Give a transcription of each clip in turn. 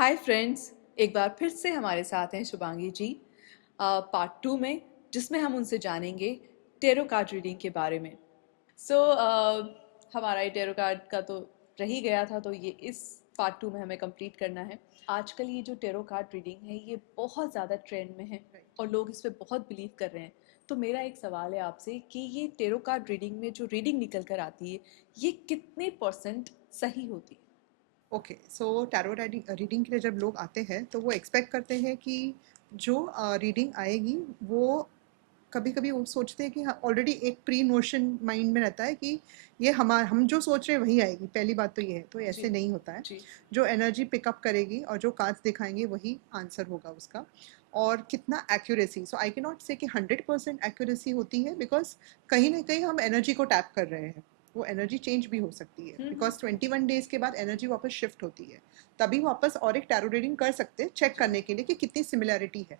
Hi friends, एक बार फिर से हमारे साथ हैं शुभांगी जी पार्ट 2 में, जिसमें हम उनसे जानेंगे टेरो कार्ड रीडिंग के बारे में। सो हमारा ये टेरो कार्ड का तो रह ही गया था, तो ये इस पार्ट 2 में हमें कंप्लीट करना है। आजकल ये जो टेरो कार्ड रीडिंग है ये बहुत ज़्यादा ट्रेंड में है और लोग इस पे बहुत बिलीव कर रहे हैं। तो मेरा एक सवाल है आपसे कि ये टेरो कार्ड रीडिंग में जो रीडिंग निकल कर आती है ये कितने परसेंट सही होती है? ओके, सो टैरो रीडिंग के लिए जब लोग आते हैं तो वो एक्सपेक्ट करते हैं कि जो रीडिंग आएगी वो कभी कभी वो सोचते हैं कि ऑलरेडी एक प्री नोशन माइंड में रहता है कि ये हम जो सोच रहे हैं वही आएगी। पहली बात तो ये है, तो जी ऐसे नहीं होता है। जी। जो एनर्जी पिकअप करेगी और जो कार्ड्स दिखाएंगे वही आंसर होगा उसका। और कितना एक्यूरेसी, सो आई के नॉट से कि 100% एक्यूरेसी होती है, बिकॉज कहीं ना कहीं हम एनर्जी को टैप कर रहे हैं। वो एनर्जी चेंज भी हो सकती है, हम्म। बिकॉज 21 डेज के बाद एनर्जी वापस शिफ्ट होती है। तभी वापस और एक टैरो रीडिंग कर सकते हैं चेक करने के लिए कि कितनी सिमिलैरिटी है।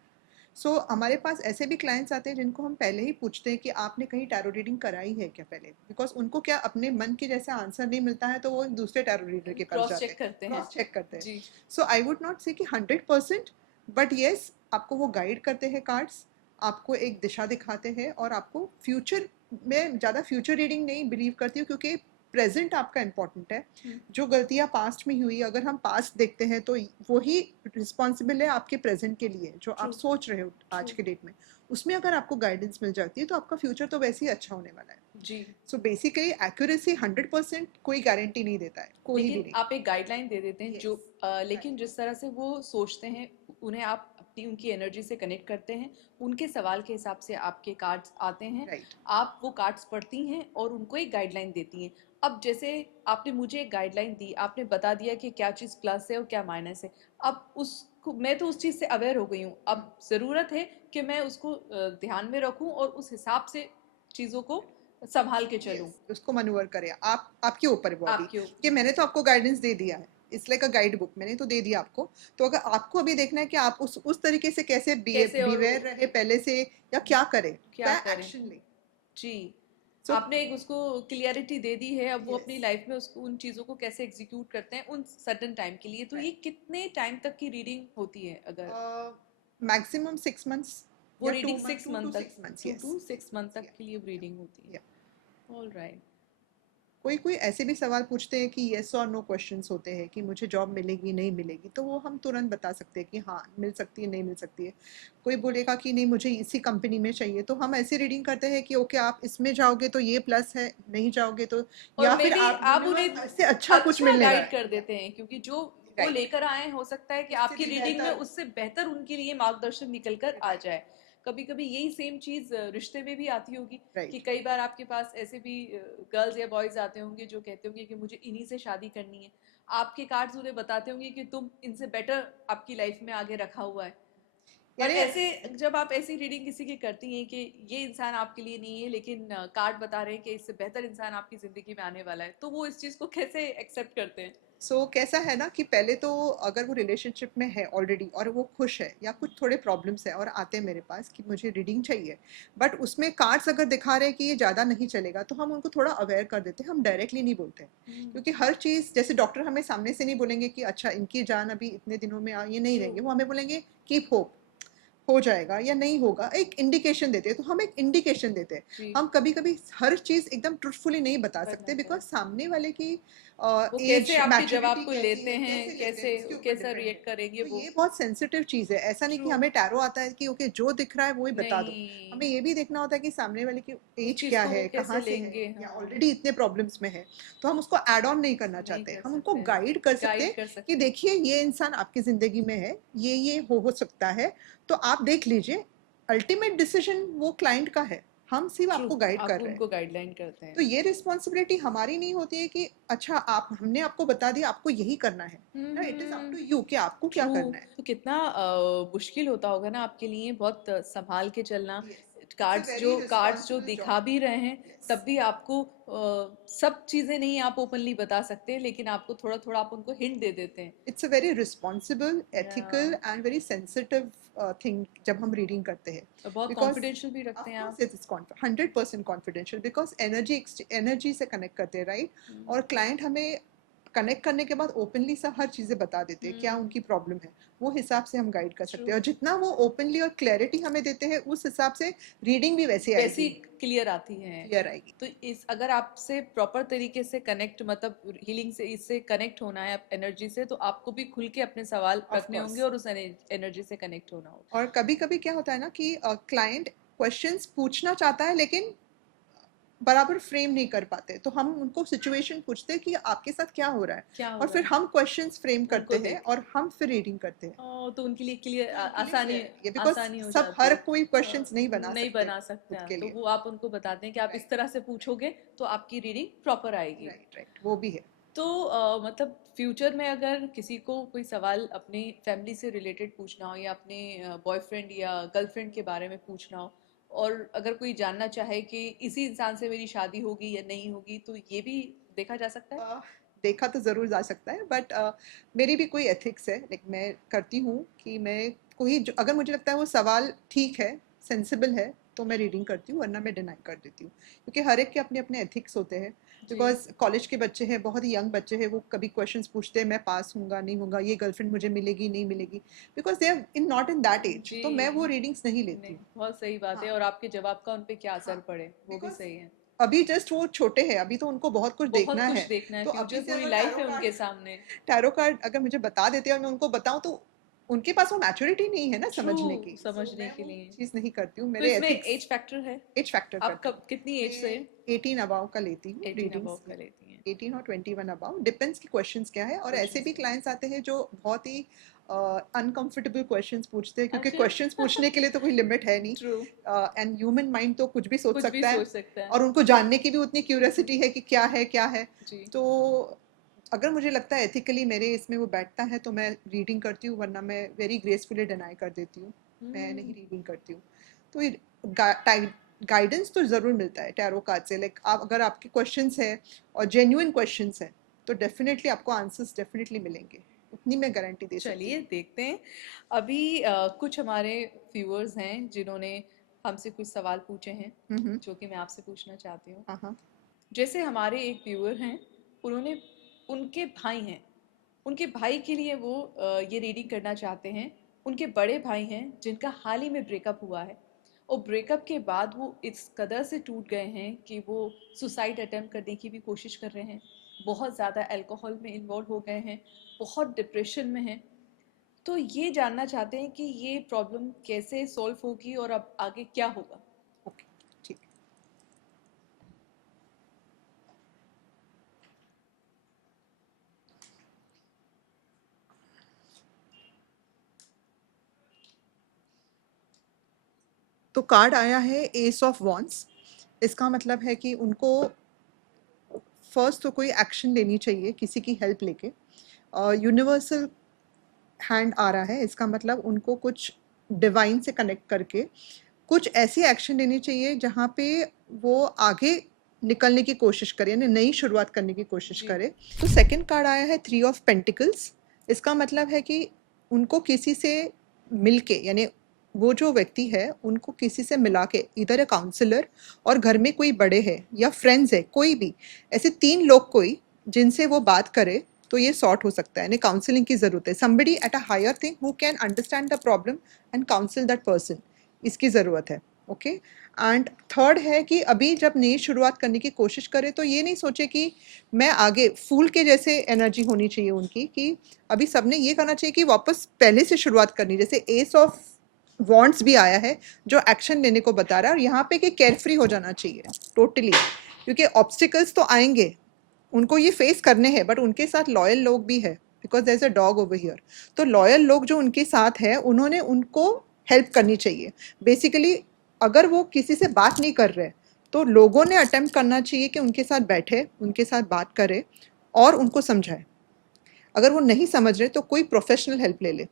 हमारे पास ऐसे भी क्लाइंट्स आते हैं जिनको हम पहले ही पूछते हैं कि आपने कहीं टैरो रीडिंग कराई है क्या पहले, बिकॉज उनको क्या अपने मन के जैसा आंसर नहीं मिलता है तो वो दूसरे टैरो रीडर के पास क्रॉस जाते चेक हैं, करते हैं। क्रॉस चेक करते हैं। जी। सो आई वुड नॉट से कि 100%, बट येस, आपको वो गाइड करते हैं कार्ड्स, आपको एक दिशा दिखाते हैं और आपको फ्यूचर में ज़्यादा फ्यूचर रीडिंग नहीं बिलीव करती हूँ, क्योंकि प्रेजेंट आपका इम्पॉर्टेंट है। जो गलतियां पास्ट में हुई, अगर हम पास्ट देखते हैं तो वही रिस्पॉन्सिबल है आपके प्रेजेंट के लिए। जो ट्रू आप सोच रहे हो आज ट्रू। के डेट में, उसमें अगर आपको गाइडेंस मिल जाती है तो आपका फ्यूचर तो वैसे ही अच्छा होने वाला है। जी। सो बेसिकली एक्यूरेसी 100% कोई गारंटी नहीं देता है, कोई भी लेकिन नहीं। आप एक गाइडलाइन दे देते हैं जो यस, लेकिन जिस तरह से वो सोचते हैं उन्हें आप अपनी उनकी एनर्जी से कनेक्ट करते हैं। उनके सवाल के हिसाब से आपके कार्ड्स आते हैं। राइट। आप वो कार्ड्स पढ़ती हैं और उनको एक गाइडलाइन देती हैं। अब जैसे आपने मुझे एक गाइडलाइन दी, आपने बता दिया कि क्या चीज़ प्लस है और क्या माइनस है। अब उसको मैं तो उस चीज़ से अवेयर हो गई हूँ। अब ज़रूरत है कि मैं उसको ध्यान में रखूँ और उस हिसाब से चीज़ों को संभाल के चलूँ। यस, उसको मनूवर करें आप, आपके ऊपर है वो अभी। आपके कि ऊपर। मैंने तो आपको गाइडेंस दे दिया है, it's like a guide book, मैंने तो दे दिया आपको। तो अगर आपको अभी देखना है कि आप उस तरीके से कैसे कैसे और बिहेवियर रहे पहले से, या क्या करें, क्या क्या करें। एक्शन ले। जी। सो आपने एक उसको क्लियरिटी दे दी है, अब वो यस, अपनी लाइफ में उसको उन चीज़ों को कैसे एग्जीक्यूट करते हैं उन सर्टेन टाइम के लिए। तो ये राइट। कितने टाइम तक की रीडिंग होती है अगर मैक्सिमम 6 मंथ्स वो या रीडिंग 6 टू मंथ टू तक, six months to yes, to 6 month 6 months तक के लिए रीडिंग होती है? या ऑल राइट। कोई कोई ऐसे भी सवाल पूछते हैं कि येस और नो क्वेश्चंस होते हैं कि मुझे जॉब मिलेगी नहीं मिलेगी, तो वो हम तुरंत बता सकते हैं कि हाँ मिल सकती है नहीं मिल सकती है। कोई बोलेगा कि नहीं मुझे इसी कंपनी में चाहिए, तो हम ऐसी रीडिंग करते हैं कि ओके आप इसमें जाओगे तो ये प्लस है, नहीं जाओगे तो, और या मे फिर बी आप आप उन्हें यूनिवर्स इससे अच्छा कुछ अच्छा मिलने वाला गाइड है। कर देते हैं, क्योंकि जो वो राइट। लेकर आए हो सकता है कि उससे आपकी भी रीडिंग में बेहतर। उससे बेहतर उनके लिए मार्गदर्शन निकल कर आ राइट। जाए। कभी कभी यही सेम चीज रिश्ते में भी आती होगी कि राइट। कई बार आपके पास ऐसे भी गर्ल्स या बॉयज आते होंगे जो कहते होंगे कि मुझे इन्हीं से शादी करनी है। आपके कार्ड्स उन्हें बताते होंगे कि तुम इनसे बेटर आपकी लाइफ में आगे रखा हुआ है। पर यानी ऐसे जब आप ऐसी रीडिंग किसी की करती हैं कि ये इंसान आपके लिए नहीं है, लेकिन कार्ड बता रहे हैं कि इससे बेहतर इंसान आपकी जिंदगी में आने वाला है, तो वो इस चीज को कैसे एक्सेप्ट करते हैं? कैसा है ना कि पहले तो अगर वो रिलेशनशिप में है ऑलरेडी और वो खुश है, या कुछ थोड़े प्रॉब्लम्स है और आते हैं मेरे पास कि मुझे रीडिंग चाहिए, बट उसमें कार्ड्स अगर दिखा रहे हैं कि ये ज़्यादा नहीं चलेगा, तो हम उनको थोड़ा अवेयर कर देते हैं, हम डायरेक्टली नहीं बोलते हैं। क्योंकि हर चीज़ जैसे डॉक्टर हमें सामने से नहीं बोलेंगे कि अच्छा इनकी जान अभी इतने दिनों में ये नहीं ट्रू। रहेंगे, वो हमें बोलेंगे कीप होप, हो जाएगा या नहीं होगा, एक इंडिकेशन देते हैं। तो हम एक इंडिकेशन देते हैं। जी। हम कभी कभी हर चीज़ एकदम ट्रूथफुली नहीं बता सकते, बताते बिकॉज हैं सामने वाले की वो कैसे एज आपके जवाब मैच्योरिटी को कैसी लेते है, हैं, कैसे लेते हैं, कैसे उसके ऊपर कैसा डिपेंड है। रिएक्ट करेंगे तो वो। ये बहुत सेंसिटिव चीज़ है, ऐसा नहीं कि ट्रू। हमें टैरो आता है कि ओके जो दिख रहा है वो ही बता दो। नहीं, हमें ये भी देखना होता है कि सामने वाले की उस एज चीज क्या को वो है, कैसे कहाँ से है, लेंगे। या हाँ, ऑलरेडी इतने प्रॉब्लम्स में है। तो हम उसको ऐड ऑन नहीं करना नहीं चाहते, कर हम उनको सकते हैं। गाइड कर सकते गाइड हैं कर कि सकते हैं। देखिए ये इंसान आपकी ज़िंदगी में है, ये हो सकता है, तो आप देख लीजिए। अल्टीमेट डिसीजन वो क्लाइंट का है, हम सिर्फ ट्रू। आपको गाइड आप कर रहे हैं। उनको गाइडलाइन करते हैं। तो ये रिस्पॉन्सिबिलिटी हमारी नहीं होती है कि अच्छा आप, हमने आपको बता दिया आपको यही करना है। ना, it is up hmm. To you कि आपको क्या ट्रू। करना है। तो कितना मुश्किल होता होगा ना आपके लिए, बहुत संभाल के चलना। Yes, it's a very cards जो रिस्पॉन्सिबल दिखा जॉब। भी रहे हैं, यस, तब भी आपको सब चीजें नहीं आप ओपनली बता सकते, लेकिन आपको थोड़ा थोड़ा आप उनको हिंट दे देते हैं। It's a very responsible, ethical या एंड वेरी सेंसिटिव थिंग जब हम रीडिंग करते हैं। बहुत बिकॉज कॉन्फिडेंशियल भी रखते ऑफ हैं कोर्स आप। It is 100% confidential, because energy energy से कनेक्ट करते हैं, राइट। और क्लाइंट हमें कनेक्ट करने के बाद ओपनली सब हर चीज़ें बता देते हैं क्या उनकी प्रॉब्लम है, वो हिसाब से हम गाइड कर सकते हैं। और जितना वो ओपनली और क्लैरिटी हमें देते हैं उस हिसाब से रीडिंग भी वैसी वैसी आएगी, क्लियर आती है। क्लियर आएगी। तो इस अगर आपसे प्रॉपर तरीके से कनेक्ट मतलब हीलिंग से इससे कनेक्ट होना है एनर्जी से, तो आपको भी खुल के अपने सवाल ऑफ रखने होंगे कोर्स। और उस एनर्जी से कनेक्ट होना होगा। और कभी कभी क्या होता है ना कि क्लाइंट क्वेश्चंस पूछना चाहता है लेकिन बराबर फ्रेम नहीं कर पाते, तो हम उनको सिचुएशन पूछते हैं कि आपके साथ क्या हो रहा है, क्या हो और रहा फिर है हम क्वेश्चंस फ्रेम करते उनको हैं देख और हम फिर रीडिंग करते हैं। तो उनके लिए क्लियर तो उनके लिए आसानी क्लियर है ये, बिकॉज आसानी हो सब जाती हर है। कोई क्वेश्चंस नहीं बना नहीं सकते बना सकते खुद हैं, के तो लिए। वो आप उनको बताते हैं कि आप इस राइट तरह से पूछोगे तो आपकी रीडिंग प्रॉपर आएगी। राइट राइट, वो भी है। तो मतलब फ्यूचर में अगर किसी को कोई सवाल अपनी फैमिली से रिलेटेड पूछना हो या अपने बॉयफ्रेंड या गर्लफ्रेंड के बारे में पूछना हो, और अगर कोई जानना चाहे कि इसी इंसान से मेरी शादी होगी या नहीं होगी, तो ये भी देखा जा सकता है। अ, देखा तो ज़रूर जा सकता है, बट मेरी भी कोई एथिक्स है, लाइक मैं करती हूँ कि मैं कोई अगर मुझे लगता है वो सवाल ठीक है, सेंसिबल है, तो मैं रीडिंग करती हूँ, वरना मैं डिनाई कर देती हूँ, क्योंकि हर एक के अपने अपने एथिक्स होते हैं। जी बिकॉज कॉलेज के बच्चे हैं, बहुत ही यंग बच्चे हैं, वो कभी क्वेश्चंस पूछते हैं मैं पास हूँगा नहीं हूँगा, ये गर्लफ्रेंड मुझे मिलेगी नहीं मिलेगी, because they are in not in that age, जी, तो मैं वो रीडिंग्स नहीं लेती नहीं हूँ। बहुत सही बात है, हाँ और आपके जवाब का उन पे क्या असर हाँ, पड़े वो भी बिकॉज सही है। अभी जस्ट वो छोटे हैं, अभी तो उनको बहुत कुछ बहुत देखना कुछ है। देखना है, तो अभी फ्यूचर से पूरी अगर लाइफ है उनके सामने। टैरो कार्ड अगर मुझे बता देते हैं और मैं उनको बताऊं, तो उनके पास वो मैच्योरिटी नहीं है ना ट्रू, समझने की, सो समझने मैं के वो लिए। चीज़ नहीं करती हूँ, तो मेरे इसमें एथिक्स। एज फैक्टर है? एज फैक्टर आप करती हूँ। कब कितनी एज से? मैं 18 अबाव का लेती हूँ 18 रीडिंग्स। अबव का लेती हैं? 18 और 21 अबाव, डिपेंड्स कि क्वेश्चंस क्या है। और ऐसे क्वेश्चंस भी क्या है? क्लाइंट्स आते हैं जो बहुत ही अनकंफर्टेबल क्वेश्चंस पूछते हैं, क्योंकि क्वेश्चंस अच्छा। पूछने के लिए तो कोई लिमिट है नहीं, ट्रू, एंड ह्यूमन माइंड तो कुछ भी सोच कुछ भी सकता है, सोच सकता है। और उनको जानने की भी उतनी क्यूरियोसिटी है कि क्या है क्या है। जी। तो अगर मुझे लगता है एथिकली मेरे इसमें वो बैठता है, तो मैं रीडिंग करती हूँ, वरना मैं वेरी ग्रेसफुली डिनाई कर देती हूँ, मैं नहीं रीडिंग करती हूँ। तो गाइडेंस तो ज़रूर मिलता है टैरो कार्ड से, लाइक आप अगर आपके क्वेश्चंस हैं और जेन्युइन क्वेश्चंस हैं, तो डेफिनेटली आपको आंसर्स डेफिनेटली मिलेंगे, उतनी मैं गारंटी दे सकती चलिए हूँ। देखते हैं। अभी कुछ हमारे व्यूअर्स हैं जिन्होंने हमसे कुछ सवाल पूछे हैं, हम्म। जो कि मैं आपसे पूछना चाहती हूँ। हाँ हाँ। जैसे हमारे एक व्यूअर हैं, उन्होंने उनके भाई हैं, उनके भाई के लिए वो ये रीडिंग करना चाहते हैं। उनके बड़े भाई हैं जिनका हाल ही में ब्रेकअप हुआ है, और ब्रेकअप के बाद वो इस कदर से टूट गए हैं कि वो सुसाइड अटेम्प्ट करने की भी कोशिश कर रहे हैं, बहुत ज़्यादा अल्कोहल में इन्वॉल्व हो गए हैं, बहुत डिप्रेशन में हैं। तो ये जानना चाहते हैं कि ये प्रॉब्लम कैसे सॉल्व होगी और अब आगे क्या होगा। ओके, ठीक। तो कार्ड आया है एस ऑफ वॉन्ड्स। इसका मतलब है कि उनको फर्स्ट तो कोई एक्शन लेनी चाहिए किसी की हेल्प लेके। यूनिवर्सल हैंड आ रहा है, इसका मतलब उनको कुछ डिवाइन से कनेक्ट करके कुछ ऐसी एक्शन लेनी चाहिए जहाँ पे वो आगे निकलने की कोशिश करे, यानी नई शुरुआत करने की कोशिश जी। करे। तो सेकंड कार्ड आया है थ्री ऑफ पेंटिकल्स। इसका मतलब है कि उनको किसी से मिलके, यानी वो जो व्यक्ति है उनको किसी से मिला के, इधर ए काउंसलर और घर में कोई बड़े हैं या फ्रेंड्स है कोई भी, ऐसे तीन लोग कोई जिनसे वो बात करे तो ये सॉर्ट हो सकता है। यानी काउंसलिंग की ज़रूरत है, somebody at a higher thing who can understand the problem and counsel that person, इसकी ज़रूरत है। ओके। एंड थर्ड है कि अभी जब नई शुरुआत करने की कोशिश करे तो ये नहीं सोचे कि मैं आगे, फूल के जैसे एनर्जी होनी चाहिए उनकी, कि अभी सबने ये करना चाहिए कि वापस पहले से शुरुआत करनी। जैसे एस ऑफ वॉन्ट्स भी आया है जो एक्शन लेने को बता रहा है, और यहाँ पे कि केयर फ्री हो जाना चाहिए टोटली, क्योंकि ऑब्स्टिकल्स तो आएंगे, उनको ये फेस करने हैं, बट उनके साथ लॉयल लोग भी है, because there is a dog over here. तो लॉयल लोग जो उनके साथ है उन्होंने उनको हेल्प करनी चाहिए। बेसिकली अगर वो किसी से बात नहीं कर रहे, तो लोगों ने अटेम्प्ट करना चाहिए कि उनके साथ बैठे, उनके साथ बात करे और उनको समझाए। अगर वो नहीं समझ रहे तो कोई प्रोफेशनल हेल्प ले ले,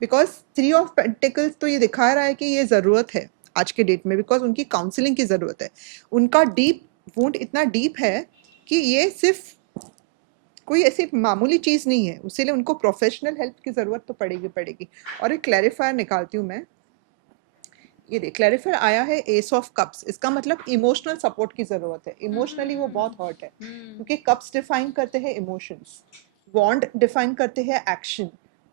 बिकॉज थ्री ऑफ पेंटिकल्स तो ये दिखा रहा है कि ये ज़रूरत है आज के डेट में, बिकॉज उनकी काउंसलिंग की ज़रूरत है। उनका डीप वुंड इतना डीप है कि ये सिर्फ कोई ऐसी मामूली चीज़ नहीं है, उसी लिए उनको प्रोफेशनल हेल्प की ज़रूरत तो पड़ेगी पड़ेगी। और एक क्लैरिफायर निकालती हूँ मैं, ये देख क्लैरिफायर आया है एस ऑफ कप्स, इसका मतलब इमोशनल सपोर्ट की जरूरत है, इमोशनली वो बहुत हर्ट है, क्योंकि कप्स डिफाइन करते हैं इमोशंस, वॉन्ड डिफाइन करते हैं एक्शन,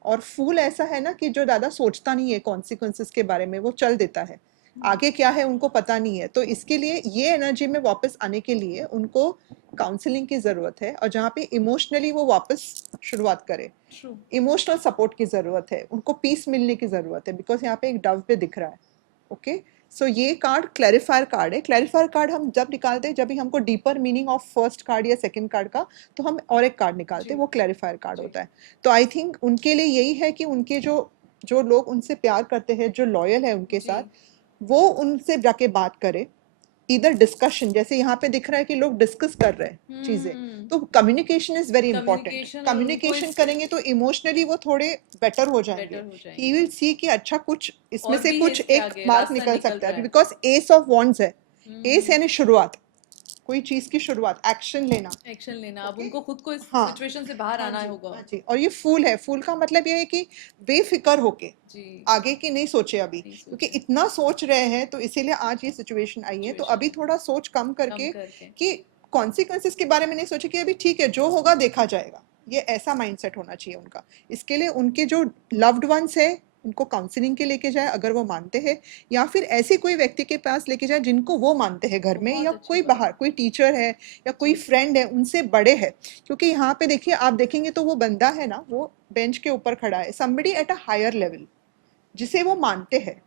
और फूल ऐसा है ना कि जो ज़्यादा सोचता नहीं है कॉन्सिक्वेंसेस के बारे में, वो चल देता है, आगे क्या है उनको पता नहीं है। तो इसके लिए ये एनर्जी में वापस आने के लिए उनको काउंसलिंग की ज़रूरत है, और जहाँ पे इमोशनली वो वापस शुरुआत करे, ट्रू। इमोशनल सपोर्ट की ज़रूरत है, उनको पीस मिलने की ज़रूरत है, बिकॉज यहाँ पे एक डव पे दिख रहा है। ओके, सो ये कार्ड क्लैरिफायर कार्ड है। क्लैरिफायर कार्ड हम जब निकालते हैं, जब भी हमको deeper meaning of first card या सेकंड कार्ड का, तो हम और एक कार्ड निकालते हैं, वो क्लैरिफायर कार्ड होता है। तो आई थिंक उनके लिए यही है कि उनके जो जो लोग उनसे प्यार करते हैं, जो लॉयल है उनके साथ, वो उनसे जाके बात करे, इधर डिस्कशन, जैसे यहाँ पे दिख रहा है कि लोग डिस्कस कर रहे हैं चीजें, तो communication is very important. Communication करेंगे तो इमोशनली वो थोड़े बेटर हो जाएंगे, ही विल सी कि अच्छा कुछ इसमें से कुछ एक मार्क निकल सकता है, बिकॉज एस ऑफ वॉन्ड्स है, एस यानी शुरुआत, कोई चीज की शुरुआत, एक्शन लेना, अब उनको खुद को इस हाँ, सिचुएशन से बाहर आना होगा। हाँ जी। और ये फूल है, फूल का मतलब ये है कि बेफिक्र होके जी, आगे की नहीं सोचे अभी, क्योंकि इतना सोच रहे हैं तो इसीलिए आज ये सिचुएशन आई है। तो अभी थोड़ा सोच कम करके कि कॉन्सिक्वेंसेस के बारे में नहीं सोचे कि अभी ठीक है जो होगा देखा जाएगा, ये ऐसा माइंडसेट होना चाहिए उनका। इसके लिए उनके जो लव्ड वंस है उनको काउंसलिंग के लेके जाए अगर वो मानते हैं, या फिर ऐसे कोई व्यक्ति के पास लेके जाए जिनको वो मानते हैं घर में, या कोई बाहर कोई टीचर है या कोई फ्रेंड है उनसे बड़े है, क्योंकि यहाँ पे देखिए, आप देखेंगे तो वो बंदा है ना, वो बेंच के ऊपर खड़ा है, somebody at a higher level जिसे वो मानते हैं,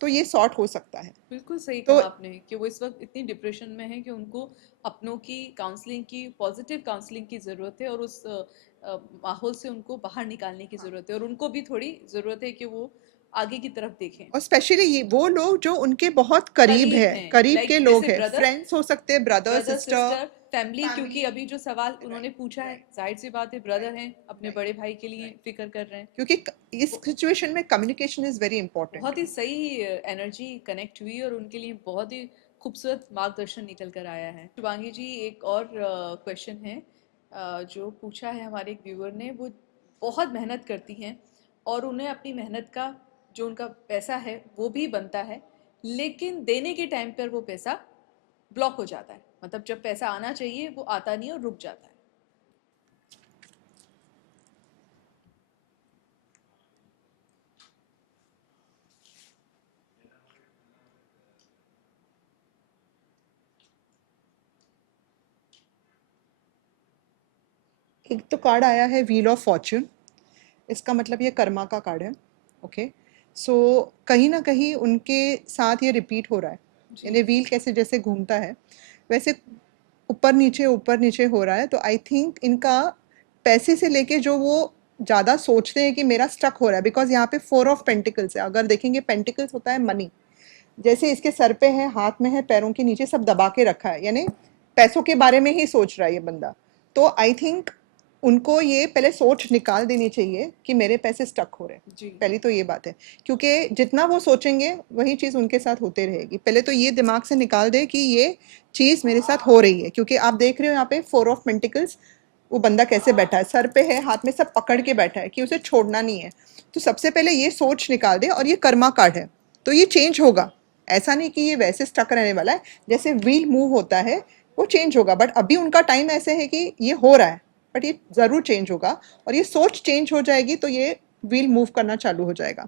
तो ये सॉर्ट हो सकता है। बिल्कुल सही तो कहा आपने कि वो इस वक्त इतनी डिप्रेशन में है कि उनको अपनों की काउंसलिंग की, पॉजिटिव काउंसलिंग की ज़रूरत है, और उस माहौल से उनको बाहर निकालने की ज़रूरत है, और उनको भी थोड़ी ज़रूरत है कि वो आगे की तरफ देखें। और स्पेशली ये वो लोग जो उनके बहुत करीब है, करीब के लोग हैं, फ्रेंड्स हो सकते हैं, ब्रदर सिस्टर, फैमिली, क्योंकि अभी जो सवाल उन्होंने पूछा है, जाहिर सी बात है, ब्रदर हैं, अपने बड़े भाई के लिए फिक्र कर रहे हैं, क्योंकि इस सिचुएशन में कम्युनिकेशन इज वेरी इंपॉर्टेंट। बहुत ही सही एनर्जी कनेक्ट हुई और उनके लिए बहुत ही खूबसूरत मार्गदर्शन निकल कर आया है। शुभांगी जी, एक और क्वेश्चन है जो पूछा है हमारे एक व्यूअर ने। वो बहुत मेहनत करती हैं और उन्हें अपनी मेहनत का जो उनका पैसा है वो भी बनता है, लेकिन देने के टाइम पर वो पैसा ब्लॉक हो जाता है, मतलब जब पैसा आना चाहिए वो आता नहीं और रुक जाता है। एक तो कार्ड आया है व्हील ऑफ फॉर्च्यून, इसका मतलब ये कर्मा का कार्ड है। ओके, सो कहीं ना कहीं उनके साथ ये रिपीट हो रहा है, यानी व्हील कैसे जैसे घूमता है वैसे ऊपर नीचे हो रहा है। तो आई थिंक इनका पैसे से लेके जो वो ज़्यादा सोचते हैं कि मेरा स्टक हो रहा है, बिकॉज यहाँ पे 4 ऑफ पेंटिकल्स है, अगर देखेंगे पेंटिकल्स होता है मनी, जैसे इसके सर पे है, हाथ में है, पैरों के नीचे सब दबा के रखा है, यानी पैसों के बारे में ही सोच रहा है ये बंदा। तो आई थिंक उनको ये पहले सोच निकाल देनी चाहिए कि मेरे पैसे स्टक हो रहे हैं, पहली तो ये बात है, क्योंकि जितना वो सोचेंगे वही चीज़ उनके साथ होते रहेगी। पहले तो ये दिमाग से निकाल दे कि ये चीज़ मेरे साथ हो रही है, क्योंकि आप देख रहे हो यहाँ पे 4 ऑफ पेंटिकल्स, वो बंदा कैसे बैठा है, सर पे है, हाथ में सब पकड़ के बैठा है कि उसे छोड़ना नहीं है। तो सबसे पहले ये सोच निकाल दे, और ये कर्मा कार्ड है तो ये चेंज होगा, ऐसा नहीं कि ये वैसे स्टक रहने वाला है, जैसे व्हील मूव होता है वो चेंज होगा, बट अभी उनका टाइम ऐसे है कि ये हो रहा है, बट ये ज़रूर चेंज होगा, और ये सोच चेंज हो जाएगी तो ये व्हील मूव करना चालू हो जाएगा।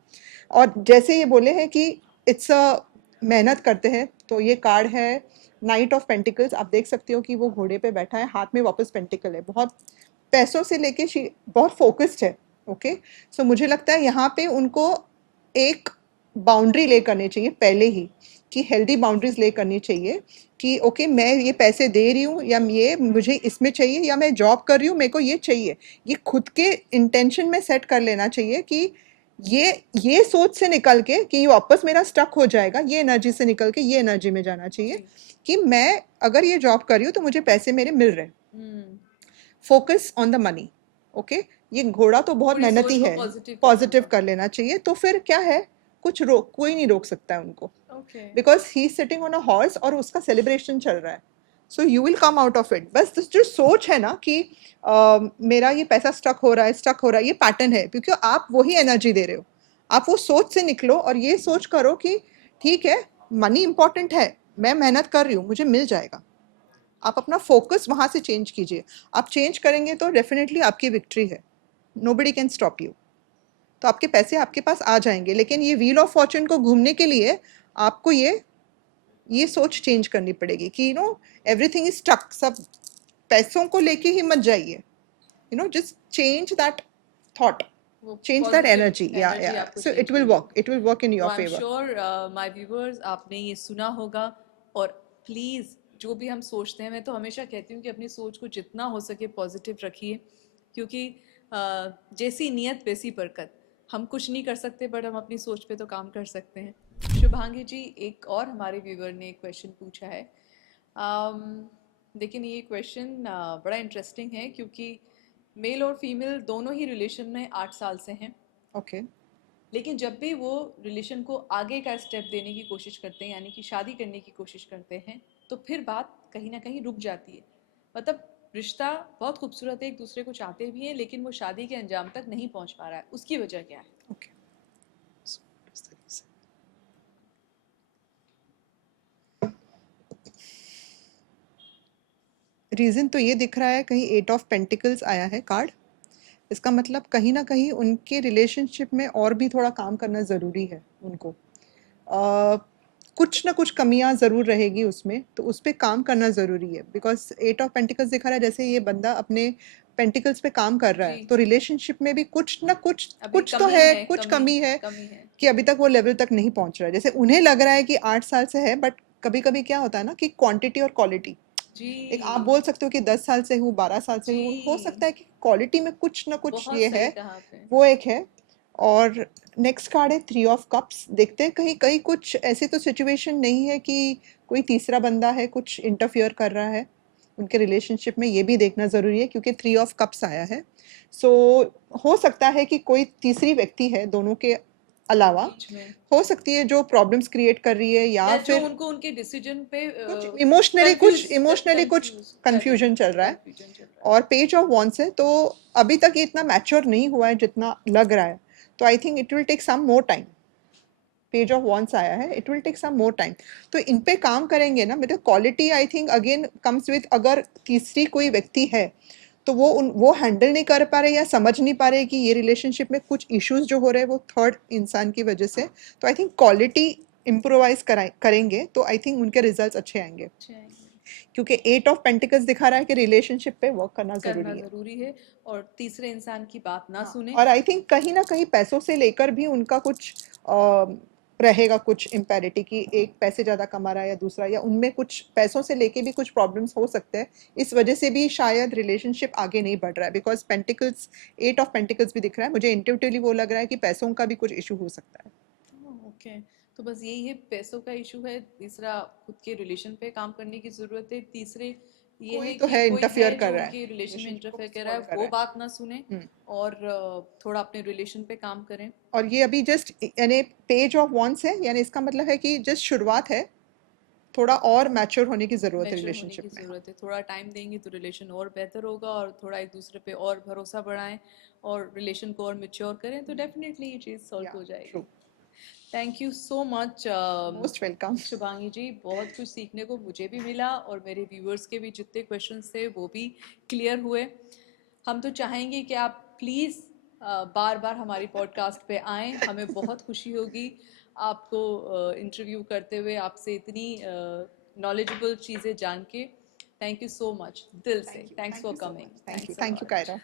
और जैसे ये बोले हैं कि इट्स अ मेहनत करते हैं, तो ये कार्ड है नाइट ऑफ पेंटिकल्स, आप देख सकते हो कि वो घोड़े पे बैठा है, हाथ में वापस पेंटिकल है, बहुत पैसों से लेके बहुत फोकस्ड है। ओके, सो मुझे लगता है यहाँ पे उनको एक बाउंड्री ले करनी चाहिए पहले ही, कि हेल्दी बाउंड्रीज ले करनी चाहिए कि ओके मैं ये पैसे दे रही हूँ, या ये मुझे इसमें चाहिए, या मैं जॉब कर रही हूँ मेरे को ये चाहिए, ये खुद के इंटेंशन में सेट कर लेना चाहिए कि ये सोच से निकल के कि ये वापस मेरा स्टक हो जाएगा, ये एनर्जी से निकल के ये एनर्जी में जाना चाहिए कि मैं अगर ये जॉब कर रही हूँ तो मुझे पैसे मेरे मिल रहे हैं। Focus on the money. Okay, ये घोड़ा तो बहुत मेहनती है, पॉजिटिव कर लेना चाहिए, तो फिर क्या है, कोई नहीं रोक सकता है उनको, because he sitting on a horse और उसका सेलिब्रेशन चल रहा है, so you will come out of it. बस जो सोच है ना कि मेरा ये पैसा स्टक हो रहा है, ये पैटर्न है, क्योंकि आप वही एनर्जी दे रहे हो, आप वो सोच से निकलो और ये सोच करो कि ठीक है, मनी इंपॉर्टेंट है, मैं मेहनत कर रही हूँ, मुझे मिल जाएगा। आप अपना फोकस वहां से चेंज कीजिए। आप चेंज करेंगे तो डेफिनेटली आपकी विक्ट्री है, नोबडी कैन स्टॉप यू। तो आपके पैसे आपके पास आ जाएंगे, लेकिन ये व्हील ऑफ फॉर्चून को घूमने के लिए आपको ये सोच चेंज करनी पड़ेगी कि एवरीथिंग इज स्टक। सब पैसों को लेके ही मत जाइए, जस्ट चेंज दैट थॉट, वो change that positive energy. Yeah, energy yeah, आपको so चेंज it will करनी work, है। it will work in तो your I am favor. Sure my viewers आपने ये सुना होगा। और प्लीज़ जो भी हम सोचते हैं, मैं तो हमेशा कहती हूँ कि अपनी सोच को जितना हो सके पॉजिटिव रखिए, क्योंकि जैसी नियत वैसी बरकत। हम कुछ नहीं कर सकते बट हम अपनी सोच पे तो काम कर सकते हैं। शुभांगी जी, एक और हमारे व्यूअर ने एक क्वेश्चन पूछा है। लेकिन ये क्वेश्चन बड़ा इंटरेस्टिंग है, क्योंकि मेल और फीमेल दोनों ही रिलेशन में 8 साल से हैं। Okay. लेकिन जब भी वो रिलेशन को आगे का स्टेप देने की कोशिश करते हैं, यानी कि शादी करने की कोशिश करते हैं, तो फिर बात कहीं ना कहीं रुक जाती है। मतलब रिश्ता बहुत खूबसूरत है, एक दूसरे को चाहते भी हैं, लेकिन वो शादी के अंजाम तक नहीं पहुंच पा रहा है। उसकी वजह क्या है? Okay. So what is the reason? Reason तो ये दिख रहा है, कहीं 8 ऑफ पेंटिकल्स आया है कार्ड। इसका मतलब कहीं ना कहीं उनके रिलेशनशिप में और भी थोड़ा काम करना ज़रूरी है उनको। कुछ ना कुछ कमियां ज़रूर रहेगी उसमें, तो उस पर काम करना ज़रूरी है। बिकॉज 8 ऑफ पेंटिकल्स दिखा रहा है जैसे ये बंदा अपने पेंटिकल्स पे काम कर रहा है, जी, तो रिलेशनशिप में भी कुछ ना कुछ अभी कुछ तो कमी है, है, कुछ कमी है कमी है। कि अभी तक वो लेवल तक नहीं पहुंच रहा है। जैसे उन्हें लग रहा है कि 8 साल से है, बट कभी कभी क्या होता है ना कि क्वांटिटी और क्वालिटी, जी, एक आप बोल सकते हो कि 10 साल से हूँ, 12 साल से जी, हूँ, हो सकता है कि क्वालिटी में कुछ ना कुछ बहुत ये सही है, कहा आपने। वो एक है। और नेक्स्ट कार्ड है 3 ऑफ कप्स। देखते हैं कहीं कहीं कुछ ऐसी तो सिचुएशन नहीं है कि कोई तीसरा बंदा है कुछ इंटरफियर कर रहा है उनके रिलेशनशिप में, ये भी देखना ज़रूरी है क्योंकि 3 ऑफ कप्स आया है। सो हो सकता है कि कोई तीसरी व्यक्ति है दोनों के अलावा, बीच में, हो सकती है जो प्रॉब्लम्स क्रिएट कर रही है, या या जो फिर उनको उनके डिसीजन पे कुछ इमोशनली कुछ कंफ्यूजन चल रहा है। कंफ्यूजन चल रहा है। और पेज ऑफ वॉन्ड्स है, तो अभी तक ये इतना मैच्योर नहीं हुआ है जितना लग रहा है, तो I think it will take some more time. Page of wands आया है, it will take some more time. तो इन पे काम करेंगे ना, मतलब quality I think again comes with, अगर तीसरी कोई व्यक्ति है तो वो हैंडल नहीं कर पा रहे या समझ नहीं पा रहे कि ये रिलेशनशिप में कुछ इश्यूज जो हो रहे हैं वो थर्ड इंसान की वजह से, तो आई थिंक क्वालिटी इम्प्रोवाइज करेंगे तो आई थिंक उनके रिजल्ट्स अच्छे आएंगे। अच्छे आएंगे। क्योंकि 8 ऑफ पेंटिकल्स दिखा रहा है कि रिलेशनशिप पे वर्क करना करना ज़रूरी है। ज़रूरी है, और तीसरे इंसान की बात ना हाँ, सुने। और आई थिंक कहीं ना कहीं पैसों से लेकर भी उनका कुछ रहेगा, कुछ इम्पैरिटी की एक पैसे ज़्यादा कमा रहा है या दूसरा, या उनमें कुछ पैसों से लेके भी कुछ प्रॉब्लम्स हो सकते हैं। इस वजह से भी शायद रिलेशनशिप आगे नहीं बढ़ रहा है, बिकॉज पेंटिकल्स 8 ऑफ पेंटिकल्स भी दिख रहा है मुझे। इंट्यूटिवली वो लग रहा है कि पैसों का भी कुछ इशू हो सकता है। ओके, तो बस यही है, पैसों का इशू है। तीसरा, खुद के रिलेशन पे काम करने की ज़रूरत है। तीसरे, ये कोई है तो कि है कोई है इंटरफियर कर जो रहा है, उनके रिलेशन में रिलेशनशिप को इंटरफेयर कर रहा स्पॉइल है, कर वो रहा है। बात ना सुने, और थोड़ा अपने रिलेशन पे काम करें। और ये अभी जस्ट यानी पेज ऑफ वॉन्ड्स है, यानी इसका मतलब है कि जस्ट शुरुआत है, थोड़ा और मैच्योर होने की ज़रूरत है मैच्योर होने रिलेशनशिप की में। ज़रूरत है। थोड़ा टाइम देंगे तो रिलेशन और बेहतर होगा, और थोड़ा एक दूसरे पे और भरोसा बढ़ाएं और रिलेशन को और मैच्योर करें, तो डेफिनेटली ये चीज़ सॉल्व या हो जाएगी। True. Thank you so much most welcome. Shubhangi ji, बहुत कुछ सीखने को मुझे भी मिला, और मेरे व्यूअर्स के भी जितने क्वेश्चंस थे वो भी क्लियर हुए। हम तो चाहेंगे कि आप प्लीज़ बार बार हमारी पॉडकास्ट पे आएँ, हमें बहुत खुशी होगी आपको इंटरव्यू करते हुए, आपसे इतनी नॉलेजेबल चीज़ें जान के। थैंक यू सो मच, दिल से Thank you. Thanks Thank for you so coming, much. Thank you. Thanks a Thank you, lot. Kyra.